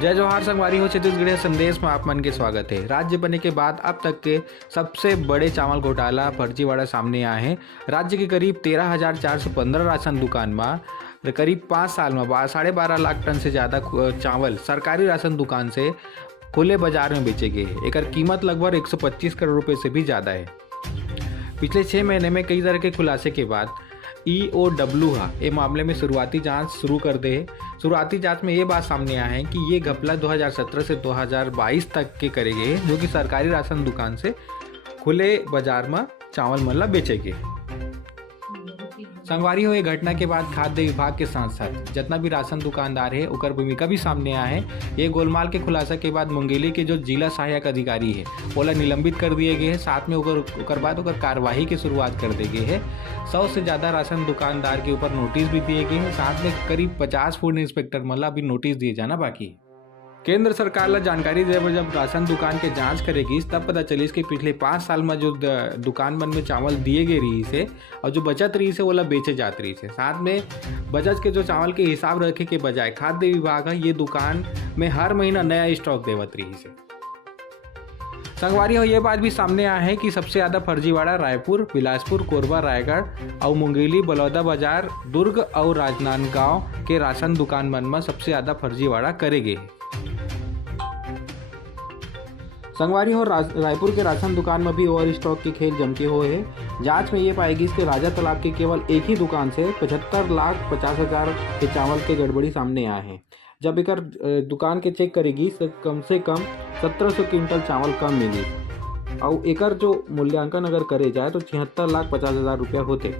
जय जोहार संगवारी हो। छत्तीसगढ़ संदेश में आप मन के स्वागत है। राज्य बनने के बाद अब तक के सबसे बड़े चावल घोटाला फर्जीवाड़ा सामने आए हैं। राज्य के करीब 13,415 राशन दुकान में करीब 5 साल में 12.5 लाख टन से ज़्यादा चावल सरकारी राशन दुकान से खुले बाजार में बेचे गए हैं। एक कीमत लगभग 125 करोड़ रुपए से भी ज़्यादा है। पिछले 6 महीने में कई तरह के खुलासे के बाद EOW ये मामले में शुरुआती जांच शुरू कर दे। शुरुआती जांच में ये बात सामने आया है कि ये घपला 2017 से 2022 तक के करे गए, जो कि सरकारी राशन दुकान से खुले बाजार में चावल मतलब बेचे गए। संगवारी हो, ये घटना के बाद खाद्य विभाग के साथ साथ जितना भी राशन दुकानदार है ओकर भूमिका भी सामने आया है। ये गोलमाल के खुलासा के बाद मुंगेली के जो जिला सहायक अधिकारी है ओला निलंबित कर दिए गए हैं। साथ में ओकर बाद कार्यवाही की शुरुआत कर दी गई है। 100 से ज़्यादा राशन दुकानदार के ऊपर नोटिस भी दिए गए हैं। साथ में करीब 50 फूड इंस्पेक्टर मतलब अभी नोटिस दिए जाना बाकी है। केंद्र सरकार ला जानकारी दे जब राशन दुकान के जांच करेगी तब पता चली कि पिछले 5 साल में जो दुकान बन में चावल दिए गए रही से और जो बचत रही से वो बेचे जात रही से। साथ में बचत के जो चावल के हिसाब रखे के बजाय खाद्य विभाग है ये दुकान में हर महीना नया स्टॉक देवत रही से। संगवारी हो, ये बात भी सामने आया है कि सबसे ज़्यादा फर्जीवाड़ा रायपुर, बिलासपुर, कोरबा, रायगढ़ और मुंगेली, बलौदाबाजार, दुर्ग और राजनांदगांव के राशन दुकान बन में सबसे ज़्यादा फर्जीवाड़ा करेगे। संगवारी हो, रायपुर के राशन दुकान में भी ओवर स्टॉक के खेल जम के हुए हैं। जांच में ये पाएगी कि राजा तालाब के केवल एक ही दुकान से 75,50,000 के चावल के गड़बड़ी सामने आए हैं। जब एक दुकान के चेक करेगी तो कम से कम 1700 क्विंटल चावल कम मिली और एकर जो मूल्यांकन अगर करे जाए तो 76,50,000 रुपया होते।